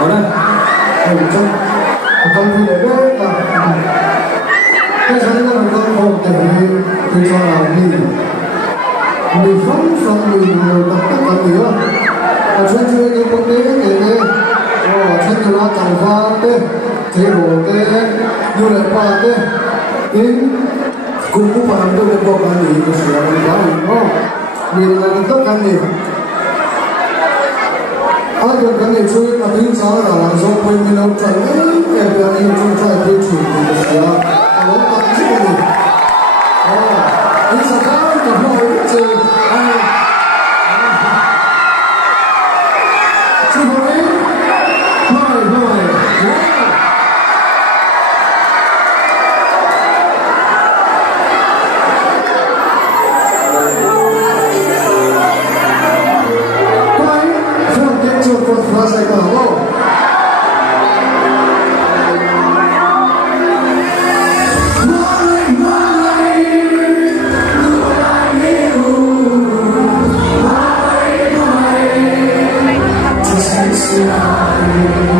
好的，trong khi để biết là cái sản phẩm của họ thì cho là mình sống mình tập tất cả nhiều và chuyên chuyên cái công ty này này chuyên chuyên là trồng hoa thế chế độ cái du lịch hoa thế nhưng cũng không phải du lịch hoa cái gì cũng sẽ là cái mình là tất cả nhiều được cái này chơi là tính sao là làm sao quên mình đâu phải cái việc này chúng ta phải chịu được cái đó nó bắt chước mình tính sao cái nói chơi anh chú hỏi Just